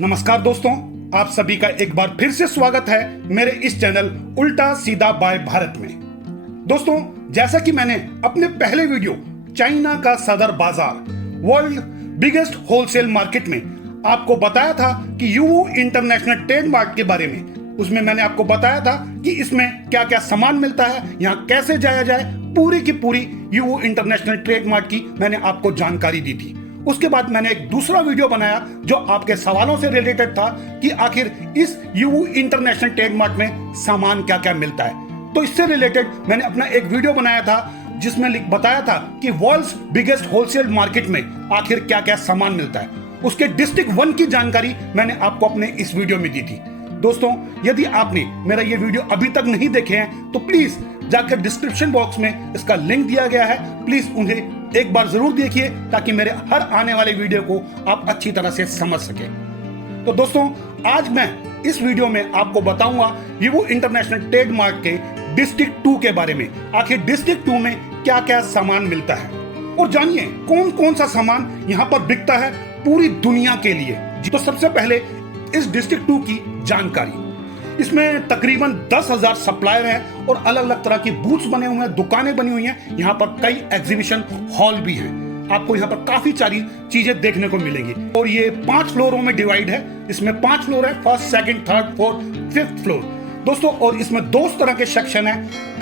नमस्कार दोस्तों, आप सभी का एक बार फिर से स्वागत है मेरे इस चैनल उल्टा सीधा बाय भारत में। दोस्तों, जैसा कि मैंने अपने पहले वीडियो चाइना का सदर बाजार वर्ल्ड बिगेस्ट होलसेल मार्केट में आपको बताया था कि यूवू इंटरनेशनल ट्रेड मार्ट के बारे में, उसमें मैंने आपको बताया था कि इसमें क्या क्या सामान मिलता है, यहाँ कैसे जाया जाए, पूरी की पूरी यूवू इंटरनेशनल ट्रेड मार्ट की मैंने आपको जानकारी दी थी। उसके बाद मैंने एक दूसरा वीडियो बनाया जो आपके सवालों से रिलेटेड था कि आखिर इस यूवू इंटरनेशनल ट्रेड मार्ट में सामान क्या क्या मिलता है। तो इससे रिलेटेड मैंने अपना एक वीडियो बनाया था जिसमें बताया था कि वर्ल्ड्स बिगेस्ट होलसेल मार्केट में आखिर क्या क्या सामान मिलता है। उसके डिस्ट्रिक्ट 1 की जानकारी मैंने आपको अपने इस वीडियो में दी थी। दोस्तों, यदि आपने मेरा ये वीडियो अभी तक नहीं देखे हैं तो प्लीज जाकर डिस्क्रिप्शन बॉक्स में इसका लिंक दिया गया है, प्लीज उन्हें एक बार जरूर देखिए ताकि मेरे हर आने वाले वीडियो को आप अच्छी तरह से समझ सके। तो दोस्तों, आज मैं इस वीडियो में आपको बताऊंगा यूवू इंटरनेशनल ट्रेड मार्ट के डिस्ट्रिक्ट 2 के बारे में। आखिर डिस्ट्रिक्ट 2 में क्या क्या सामान मिलता है और जानिए कौन कौन सा सामान यहाँ पर बिकता है पूरी दुनिया के लिए। तो सबसे पहले इस डिस्ट्रिक्ट 2 की जानकारी। इसमें तकरीबन 10,000 सप्लायर हैं और अलग अलग तरह की बूथ्स बने हुए हैं, दुकानें बनी हुई हैं। यहाँ पर कई एग्जीबिशन हॉल भी हैं। आपको यहाँ पर काफी सारी चीजें देखने को मिलेंगी और ये 5 फ्लोरों में डिवाइड है। इसमें 5 फ्लोर है, first, second, third, fourth, 5th floor दोस्तों। और इसमें 2 तरह के सेक्शन है,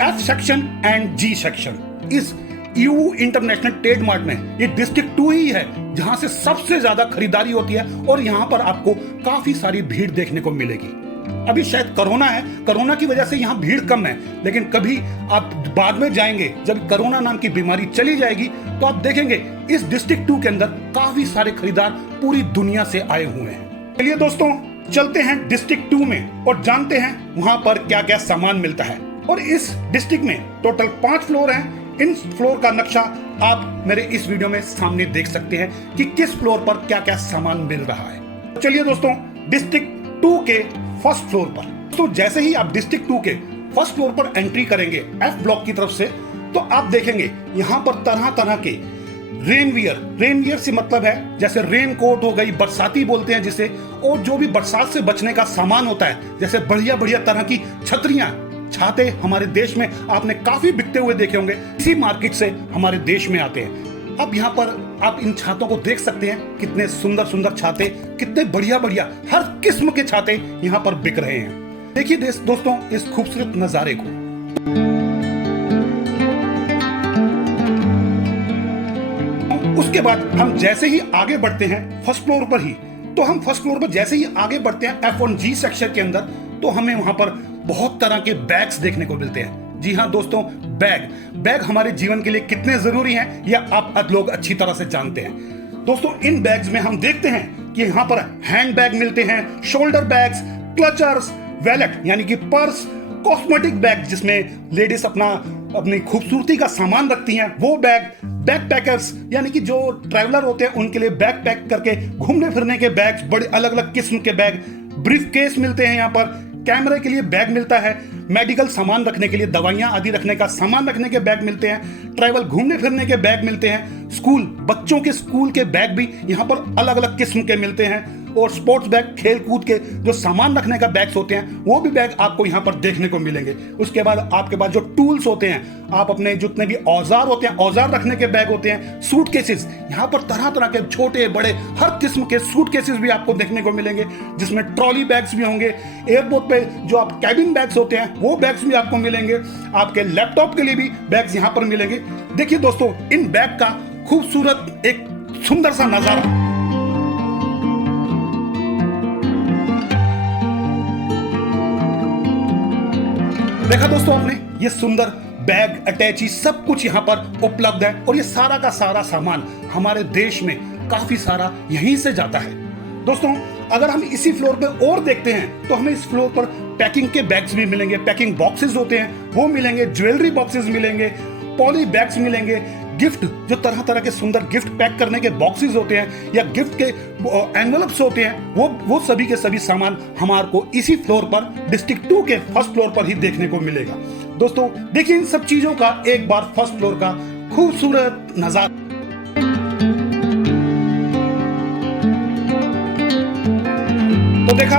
F section and G section. इस यूवू इंटरनेशनल ट्रेड मार्ट में ये डिस्ट्रिक्ट 2 ही है जहां से सबसे ज्यादा खरीदारी होती है और यहाँ पर आपको काफी सारी भीड़ देखने को मिलेगी। अभी शायद कोरोना है, कोरोना की वजह से यहाँ भीड़ कम है, लेकिन कभी आप बाद में जाएंगे जब कोरोना नाम की बीमारी चली जाएगी तो आप देखेंगे इस डिस्ट्रिक्ट 2 के अंदर काफी सारे खरीदार पूरी दुनिया से आए हुए हैं। चलिए दोस्तों, चलते हैं डिस्ट्रिक्ट 2 में और जानते हैं वहां पर क्या क्या सामान मिलता है। और इस डिस्ट्रिक्ट में टोटल 5 फ्लोर हैं। इन फ्लोर का नक्शा आप मेरे इस वीडियो में सामने देख सकते हैं कि किस फ्लोर पर क्या क्या सामान मिल रहा है। चलिए दोस्तों, डिस्ट्रिक्ट 2 के फर्स्ट फ्लोर पर, तो जैसे ही आप डिस्ट्रिक्ट 2 के फर्स्ट फ्लोर पर एंट्री करेंगे F ब्लॉक की तरफ से, तो आप देखेंगे यहाँ पर तरह तरह के रेनवियर से मतलब है जैसे रेन कोट हो गई, बरसाती बोलते हैं जिसे, और जो भी बरसात से बचने का सामान होता है जैसे बढ़िया बढ़िया तरह की छतरियां, छाते हमारे देश में आपने काफी बिकते हुए देखे होंगे, इसी मार्केट से हमारे देश में आते हैं। अब यहाँ पर आप इन छातों को देख सकते हैं, कितने सुंदर सुंदर छाते, कितने बढ़िया बढ़िया हर किस्म के छाते यहाँ पर बिक रहे हैं। देखिए दोस्तों इस खूबसूरत नजारे को। उसके बाद हम जैसे ही आगे बढ़ते हैं फर्स्ट फ्लोर पर ही, तो हम फर्स्ट फ्लोर पर जैसे ही आगे बढ़ते हैं F और G सेक्शन के अंदर, तो हमें वहां पर बहुत तरह के बैग्स देखने को मिलते हैं। जी हाँ दोस्तों, बैग हमारे जीवन के लिए कितने जरूरी हैं यह आप लोग अच्छी तरह से जानते हैं। दोस्तों, इन बैग्स में हम देखते हैं कि यहाँ पर हैंड बैग मिलते हैं, शोल्डर बैग्स, क्लचर्स, वैलेट यानी कि पर्स, कॉस्मेटिक बैग जिसमें लेडीज अपनी खूबसूरती का सामान रखती हैं, वो बैग पैकर्स यानी कि जो ट्रैवलर होते हैं उनके लिए बैग पैक करके घूमने फिरने के बैग्स, बड़े अलग अलग किस्म के बैग, ब्रीफ केस मिलते हैं यहाँ पर, कैमरे के लिए बैग मिलता है, मेडिकल सामान रखने के लिए, दवाइयां आदि रखने का सामान रखने के बैग मिलते हैं, ट्रैवल घूमने फिरने के बैग मिलते हैं, स्कूल बच्चों के स्कूल के बैग भी यहाँ पर अलग अलग किस्म के मिलते हैं, और स्पोर्ट्स बैग, खेल कूद के जो सामान रखने का बैग्स होते हैं वो भी बैग आपको यहाँ पर देखने को मिलेंगे। उसके बाद आपके पास जो टूल्स होते हैं, आप अपने जितने भी औजार होते हैं, औजार रखने के बैग होते हैं, सूटकेसेस, यहाँ पर तरह तरह के छोटे बड़े हर किस्म के सूटकेसेस भी आपको देखने को मिलेंगे, जिसमें ट्रॉली बैग्स भी होंगे। एयरपोर्ट पे जो आप कैबिन बैग्स होते हैं वो बैग्स भी आपको मिलेंगे। आपके लैपटॉप के लिए भी बैग्स यहाँ पर मिलेंगे। देखिए दोस्तों, इन बैग का खूबसूरत एक सुंदर सा नजारा। देखा दोस्तों आपने, ये सुंदर बैग, अटैची सब कुछ यहाँ पर उपलब्ध है और ये सारा का सारा सामान हमारे देश में काफी सारा यहीं से जाता है। दोस्तों, अगर हम इसी फ्लोर पे और देखते हैं तो हमें इस फ्लोर पर पैकिंग के बैग्स भी मिलेंगे, पैकिंग बॉक्सेस होते हैं वो मिलेंगे, ज्वेलरी बॉक्सेस मिलेंगे, पॉली बैग्स मिलेंगे, गिफ्ट जो तरह तरह के सुंदर गिफ्ट पैक करने के बॉक्सेस होते हैं या गिफ्ट के एनवेलप्स होते हैं, वो सभी के सभी सामान हमारे को इसी फ्लोर पर डिस्ट्रिक्ट 2 के फर्स्ट फ्लोर पर ही देखने को मिलेगा। दोस्तों देखिए इन सब चीजों का एक बार फर्स्ट फ्लोर का खूबसूरत नजारा।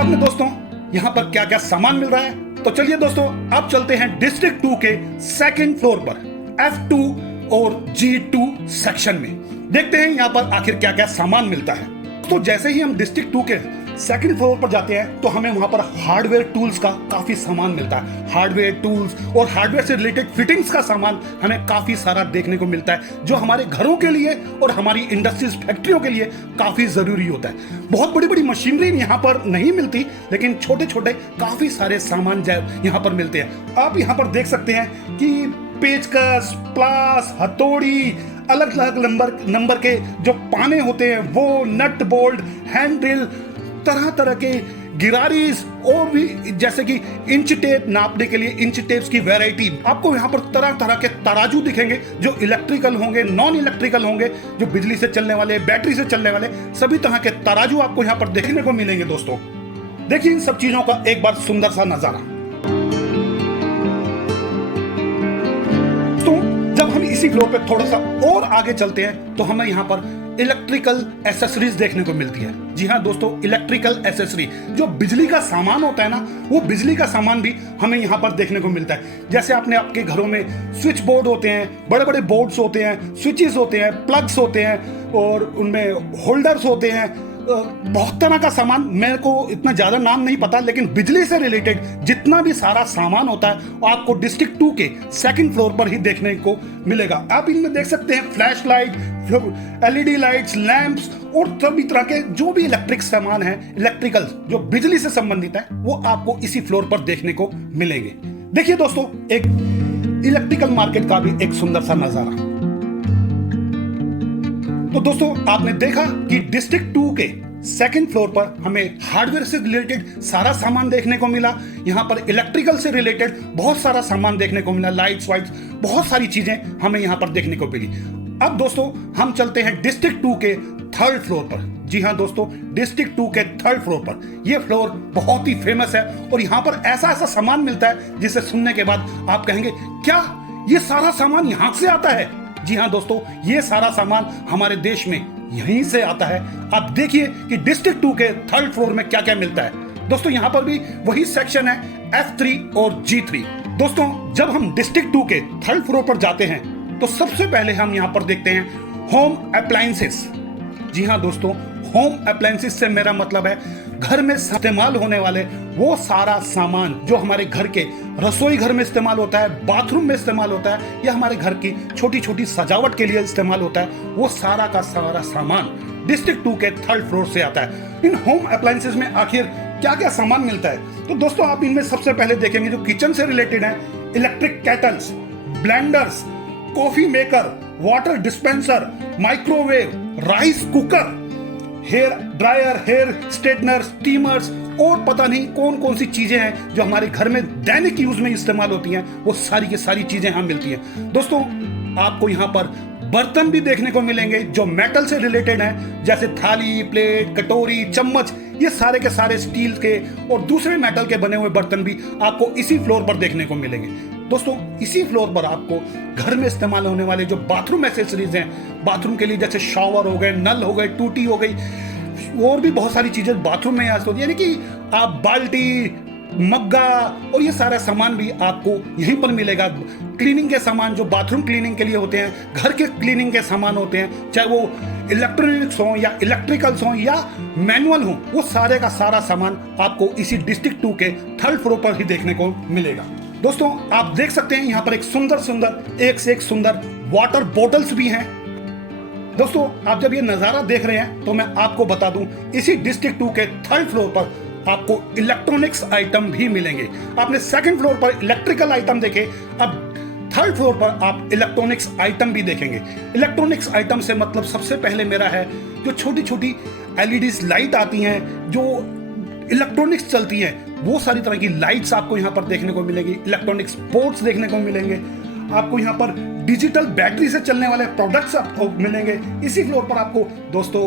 आपने दोस्तों यहाँ पर क्या क्या सामान मिल रहा है। तो चलिए दोस्तों अब चलते हैं डिस्ट्रिक्ट 2 के सेकंड फ्लोर पर F2 और G2 सेक्शन में। देखते हैं यहाँ पर आखिर क्या क्या सामान मिलता है। तो जैसे ही हम डिस्ट्रिक्ट 2 के सेकंड फ्लोर पर जाते हैं तो हमें वहां पर हार्डवेयर टूल्स का काफी सामान मिलता है। हार्डवेयर टूल्स और हार्डवेयर से रिलेटेड फिटिंग्स का सामान हमें काफी सारा देखने को मिलता है, जो हमारे घरों के लिए और हमारी इंडस्ट्रीज फैक्ट्रियों के लिए काफी जरूरी होता है। बहुत बड़ी बड़ी मशीनरी यहाँ पर नहीं मिलती, लेकिन छोटे छोटे काफी सारे सामान यहाँ पर मिलते हैं। आप यहाँ पर देख सकते हैं कि पेचकस, प्लास, हथौड़ी, अलग अलग नंबर के जो पाने होते हैं वो, नट बोल्ट, हैंडल, तरह तरह के गिरारीज और भी जैसे कि इंच टेप नापने के लिए इंच टेप्स की वैरायटी। आपको यहाँ पर तरह तरह के तराजू दिखेंगे जो इलेक्ट्रिकल होंगे, नॉन इलेक्ट्रिकल होंगे, जो बिजली से चलने वाले, बैटरी से चलने वाले, सभी तरह के तराजू आपको यहाँ पर देखने को मिलेंगे। दोस्तों देखिए इन सब चीजों का एक बार सुंदर सा नजारा। तो जब हम इसी फ्लोर पे थोड़ा सा और आगे चलते हैं तो हमें यहाँ पर इलेक्ट्रिकल एसेसरीज देखने को मिलती है। जी हाँ दोस्तों, इलेक्ट्रिकल एसेसरी जो बिजली का सामान होता है ना, वो बिजली का सामान भी हमें यहाँ पर देखने को मिलता है। जैसे आपने आपके घरों में स्विच बोर्ड होते हैं, बड़े बड़े बोर्ड्स होते हैं, स्विचेस होते हैं, प्लग्स होते हैं और उनमें होल्डर्स होते हैं, बहुत तरह का सामान। मेरे को इतना ज्यादा नाम नहीं पता, लेकिन बिजली से रिलेटेड जितना भी सारा सामान होता है वो आपको डिस्ट्रिक्ट 2 के सेकंड फ्लोर पर ही देखने को मिलेगा। आप इनमें देख सकते हैं flash light, LED lights, lamps और सभी तरह के जो भी इलेक्ट्रिक सामान है, इलेक्ट्रिकल जो बिजली से संबंधित है, वो आपको इसी फ्लोर पर देखने को मिलेंगे। देखिए दोस्तों एक इलेक्ट्रिकल मार्केट का भी एक सुंदर सा नजारा। तो दोस्तों आपने देखा कि डिस्ट्रिक्ट 2 के सेकंड फ्लोर पर हमें हार्डवेयर से रिलेटेड सारा सामान देखने को मिला। यहाँ पर इलेक्ट्रिकल से रिलेटेड बहुत सारा सामान देखने को मिला, लाइट्स वाइट्स, बहुत सारी चीजें हमें यहाँ पर देखने को मिली। अब दोस्तों हम चलते हैं डिस्ट्रिक्ट 2 के थर्ड फ्लोर पर। जी हाँ दोस्तों, डिस्ट्रिक्ट 2 के थर्ड फ्लोर पर यह फ्लोर बहुत ही फेमस है और यहाँ पर ऐसा ऐसा सामान मिलता है जिसे सुनने के बाद आप कहेंगे क्या ये सारा सामान यहाँ से आता है? जी हाँ दोस्तों, ये सारा सामान हमारे देश में यहीं से आता है। आप देखिए कि डिस्ट्रिक्ट 2 के थर्ड फ्लोर में क्या क्या मिलता है। दोस्तों यहाँ पर भी वही सेक्शन है F3 और G3। दोस्तों जब हम डिस्ट्रिक्ट 2 के थर्ड फ्लोर पर जाते हैं तो सबसे पहले हम यहाँ पर देखते हैं होम अप्लायंसेस। जी हाँ दोस्तों, होम अप्लायंसेस से मेरा मतलब है घर में इस्तेमाल होने वाले वो सारा सामान जो हमारे घर के रसोई घर में इस्तेमाल होता है, बाथरूम में इस्तेमाल होता है, या हमारे घर की छोटी छोटी सजावट के लिए इस्तेमाल होता है, वो सारा का सारा सामान डिस्ट्रिक्ट 2 के थर्ड फ्लोर से आता है। इन होम अप्लायंसेस में आखिर क्या क्या सामान मिलता है? तो दोस्तों आप इनमें सबसे पहले देखेंगे जो किचन से रिलेटेड है, electric kettles, blenders, coffee maker, water dispenser, microwave, rice cooker, hair dryer, hair straightener, steamers और पता नहीं कौन कौन सी चीजें हैं जो हमारे घर में दैनिक यूज में इस्तेमाल होती हैं, वो सारी की सारी चीजें यहाँ मिलती हैं। दोस्तों आपको यहाँ पर बर्तन भी देखने को मिलेंगे जो मेटल से रिलेटेड हैं, जैसे थाली, प्लेट, कटोरी, चम्मच, ये सारे के सारे स्टील के और दूसरे मेटल के बने हुए बर्तन भी आपको इसी फ्लोर पर देखने को मिलेंगे। दोस्तों इसी फ्लोर पर आपको घर में इस्तेमाल होने वाले जो बाथरूम एसेसरीज हैं, बाथरूम के लिए जैसे शावर हो गए, नल हो गए, टूटी हो गई, और भी बहुत सारी चीजें बाथरूम में होती है, यानी कि आप बाल्टी, मग्गा और ये सारा सामान भी आपको यहीं पर मिलेगा। क्लीनिंग के सामान जो बाथरूम क्लीनिंग के लिए होते हैं, घर के क्लीनिंग के सामान होते हैं, चाहे वो इलेक्ट्रॉनिक्स हो या इलेक्ट्रिकल्स हो या मैनुअल हो, वो सारे का सारा सामान आपको इसी डिस्ट्रिक्ट 2 के थर्ड फ्लोर पर ही देखने को मिलेगा। दोस्तों आप देख सकते हैं यहाँ पर एक सुंदर सुंदर, एक से एक सुंदर वाटर बॉटल्स भी हैं। दोस्तों आप जब ये नजारा देख रहे हैं तो मैं आपको बता दूं, इसी डिस्ट्रिक्ट 2 के थर्ड फ्लोर पर आपको इलेक्ट्रॉनिक्स आइटम भी मिलेंगे। आपने सेकंड फ्लोर पर इलेक्ट्रिकल आइटम देखे, अब थर्ड फ्लोर पर आप इलेक्ट्रॉनिक्स आइटम भी देखेंगे। इलेक्ट्रॉनिक्स आइटम से मतलब सबसे पहले मेरा है जो छोटी छोटी LEDs लाइट आती हैं, जो इलेक्ट्रॉनिक्स चलती हैं, वो सारी तरह की लाइट्स आपको यहाँ पर देखने को मिलेंगी। इलेक्ट्रॉनिक्स बोर्ड्स देखने को मिलेंगे आपको, यहाँ पर डिजिटल बैटरी से चलने वाले प्रोडक्ट्स आपको मिलेंगे। इसी फ्लोर पर आपको दोस्तों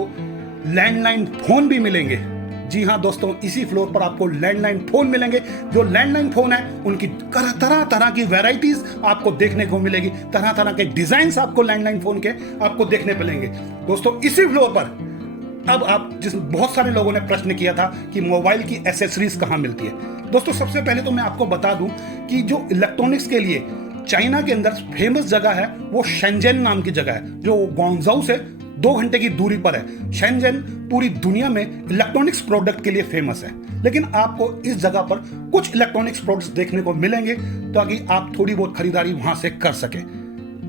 लैंडलाइन फोन भी मिलेंगे। जी हाँ दोस्तों, इसी फ्लोर पर आपको लैंडलाइन फोन मिलेंगे। जो लैंडलाइन फोन है उनकी तरह तरह की वैरायटीज आपको देखने को मिलेगी, तरह तरह के डिजाइन आपको लैंडलाइन फोन के आपको देखने मिलेंगे। दोस्तों इसी फ्लोर पर अब आप जिस बहुत सारे लोगों ने प्रश्न किया था कि मोबाइल की एसेसरीज कहाँ मिलती है। दोस्तों सबसे पहले तो मैं आपको बता दूं कि जो इलेक्ट्रॉनिक्स के लिए चाइना के अंदर फेमस जगह है वो शेंजन नाम की जगह है, जो ग्वांगझोउ से 2 घंटे की दूरी पर है। शेंजन पूरी दुनिया में इलेक्ट्रॉनिक्स प्रोडक्ट के लिए फेमस है, लेकिन आपको इस जगह पर कुछ इलेक्ट्रॉनिक्स प्रोडक्ट्स देखने को मिलेंगे ताकि आप थोड़ी बहुत खरीदारी वहां से कर सकें।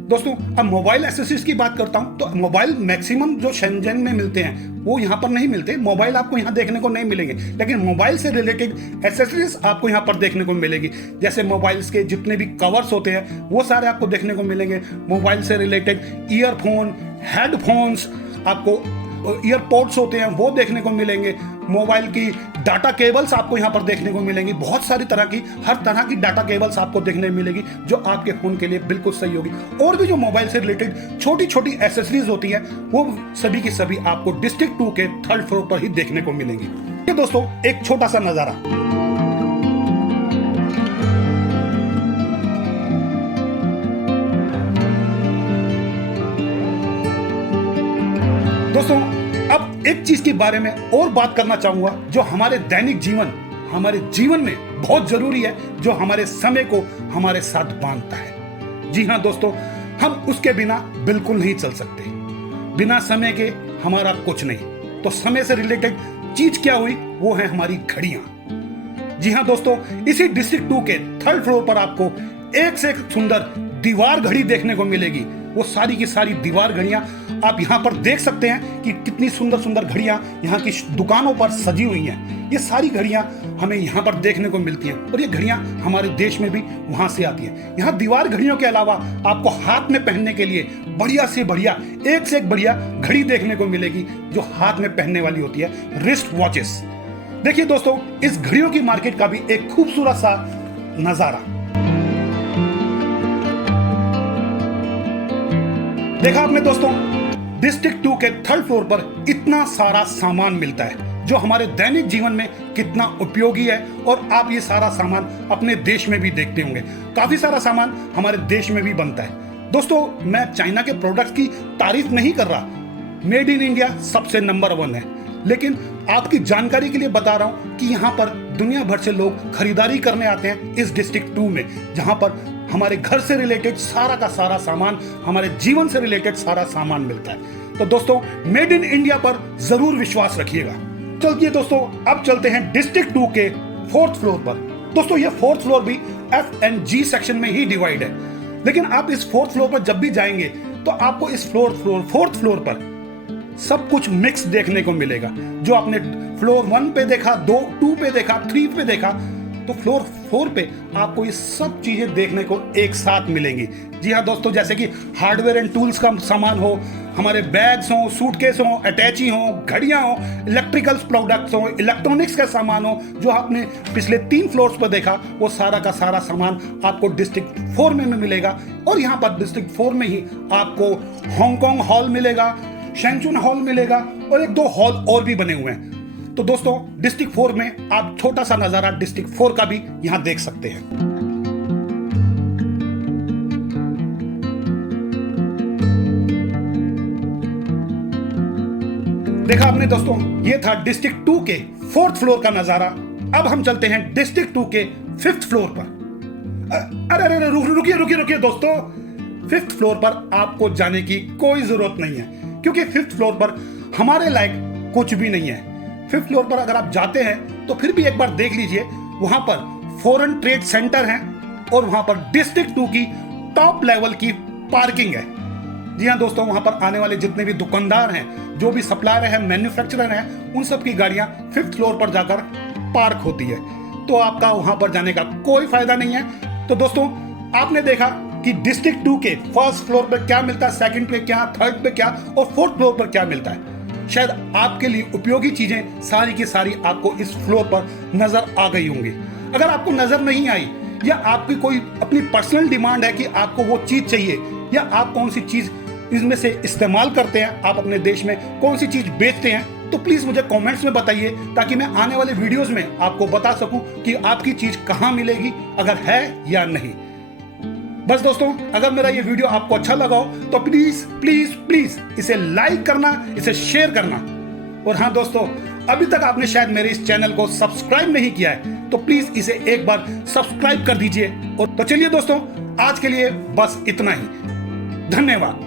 दोस्तों अब मोबाइल एसेसरीज की बात करता हूं तो मोबाइल मैक्सिमम जो शेंजन में मिलते हैं वो यहां पर नहीं मिलते। मोबाइल आपको यहां देखने को नहीं मिलेंगे, लेकिन मोबाइल से रिलेटेड एसेसरीज आपको यहां पर देखने को मिलेगी। जैसे मोबाइल्स के जितने भी कवर्स होते हैं वो सारे आपको देखने को मिलेंगे। मोबाइल से रिलेटेड ईयरफोन, हेडफोन्स, आपको ईयरपोड्स होते हैं वो देखने को मिलेंगे। मोबाइल की डाटा केबल्स आपको यहाँ पर देखने को मिलेंगी। बहुत सारी तरह की, हर तरह की डाटा केबल्स आपको देखने मिलेगी जो आपके फोन के लिए बिल्कुल सही होगी। और भी जो मोबाइल से रिलेटेड छोटी छोटी एसेसरीज होती है वो सभी की सभी आपको डिस्ट्रिक्ट 2 के 3rd फ्लोर पर ही देखने को मिलेंगी। ये दोस्तों एक छोटा सा नजारा। दोस्तों अब एक चीज के बारे में और बात करना चाहूंगा जो हमारे दैनिक जीवन, हमारे जीवन में बहुत जरूरी है, जो हमारे समय को हमारे साथ बांधता है। जी हां दोस्तों, हम उसके बिना बिल्कुल नहीं चल सकते। बिना समय के हमारा कुछ नहीं। तो समय से रिलेटेड चीज क्या हुई वो है हमारी घड़ियां। जी हां दोस्तों, इसी डिस्ट्रिक्ट 2 के 3rd फ्लोर पर आपको एक से एक सुंदर दीवार घड़ी देखने को मिलेगी। वो सारी की सारी दीवार घड़ियां आप यहाँ पर देख सकते हैं कि कितनी सुंदर सुंदर घड़ियां यहाँ की दुकानों पर सजी हुई हैं। ये सारी घड़ियां हमें यहाँ पर देखने को मिलती हैं और ये घड़ियां हमारे देश में भी वहां से आती हैं। यहाँ दीवार घड़ियों के अलावा आपको हाथ में पहनने के लिए बढ़िया से बढ़िया, एक से एक बढ़िया घड़ी देखने को मिलेगी जो हाथ में पहनने वाली होती है, रिस्ट वॉचेस। देखिए दोस्तों, इस घड़ियों की मार्केट का भी एक खूबसूरत सा नजारा। देखा आपने दोस्तों, डिस्ट्रिक्ट 2 के 3rd फ्लोर पर इतना सारा सामान मिलता है जो हमारे दैनिक जीवन में कितना उपयोगी है। और आप ये सारा सामान अपने देश में भी देखते होंगे। काफी सारा सामान हमारे देश में भी बनता है। दोस्तों मैं चाइना के प्रोडक्ट्स की तारीफ नहीं कर रहा, मेड इन इंडिया सबसे नंबर 1 है, लेकिन आपकी जानकारी के लिए बता रहा हूं कि यहाँ पर दुनिया भर से लोग खरीदारी करने आते हैं इस डिस्ट्रिक्ट 2 में, जहां पर हमारे घर से रिलेटेड सारा का सारा सामान, हमारे जीवन से रिलेटेड सारा सामान मिलता है। तो दोस्तों मेड इन इंडिया पर जरूर विश्वास रखिएगा। चलिए दोस्तों अब चलते हैं डिस्ट्रिक्ट 2 के 4th फ्लोर पर। दोस्तों ये 4th फ्लोर भी F and G सेक्शन में ही डिवाइड है, लेकिन आप इस 4th फ्लोर पर जब भी जाएंगे तो आपको इस 4th फ्लोर पर सब कुछ मिक्स देखने को मिलेगा। जो आपने फ्लोर 1 पे देखा, 2 पे देखा, 3 पे देखा, तो फ्लोर 4 पे आपको ये सब चीजें देखने को एक साथ मिलेंगी। जी हाँ दोस्तों, जैसे कि हार्डवेयर एंड टूल्स का सामान हो, हमारे बैग्स हो, सूटकेस हो, अटैची हो, घड़ियां हो, इलेक्ट्रिकल प्रोडक्ट्स हो, इलेक्ट्रॉनिक्स का सामान हो, जो आपने पिछले 3 फ्लोर्स पर देखा वो सारा का सारा सामान आपको डिस्ट्रिक्ट 4 में मिलेगा। और यहाँ पर डिस्ट्रिक्ट 4 में ही आपको हांगकांग हॉल मिलेगा, शेंचुन हॉल मिलेगा और 1-2 हॉल और भी बने हुए हैं। तो दोस्तों डिस्ट्रिक्ट 4 में आप छोटा सा नजारा डिस्ट्रिक्ट 4 का भी यहां देख सकते हैं। देखा आपने दोस्तों, ये था डिस्ट्रिक्ट 2 के 4th फ्लोर का नजारा। अब हम चलते हैं डिस्ट्रिक्ट 2 के 5th फ्लोर पर। अरे रुकिए दोस्तों, 5th फ्लोर पर आपको जाने की कोई जरूरत नहीं है, क्योंकि 5th फ्लोर पर हमारे लायक कुछ भी नहीं है। 5th फ्लोर पर अगर आप जाते हैं तो फिर भी एक बार देख लीजिए, वहां पर फॉरेन ट्रेड सेंटर है और वहां पर डिस्ट्रिक्ट 2 की टॉप लेवल की पार्किंग है। जी हाँ दोस्तों, वहां पर आने वाले जितने भी दुकानदार हैं, जो भी सप्लायर हैं, मैन्युफैक्चरर हैं, उन सब की गाड़ियां 5th फ्लोर पर जाकर पार्क होती है। तो आपका वहां पर जाने का कोई फायदा नहीं है। तो दोस्तों आपने देखा कि डिस्ट्रिक्ट 2 के 1st फ्लोर पर क्या मिलता है, 2nd पे क्या, 3rd पे क्या और 4th फ्लोर पर क्या मिलता है। शायद आपके लिए उपयोगी चीजें सारी की सारी आपको इस फ्लोर पर नजर आ गई होंगी। अगर आपको नजर नहीं आई या आपकी कोई अपनी पर्सनल डिमांड है कि आपको वो चीज चाहिए, या आप कौन सी चीज इसमें से इस्तेमाल करते हैं, आप अपने देश में कौन सी चीज बेचते हैं, तो प्लीज मुझे कमेंट्स में बताइए, ताकि मैं आने वाले वीडियोस में आपको बता सकूं कि आपकी चीज कहां मिलेगी, अगर है या नहीं। बस दोस्तों, अगर मेरा ये वीडियो आपको अच्छा लगा हो तो प्लीज प्लीज प्लीज इसे लाइक करना, इसे शेयर करना और हाँ दोस्तों, अभी तक आपने शायद मेरे इस चैनल को सब्सक्राइब नहीं किया है तो प्लीज इसे एक बार सब्सक्राइब कर दीजिए। और तो चलिए दोस्तों, आज के लिए बस इतना ही। धन्यवाद।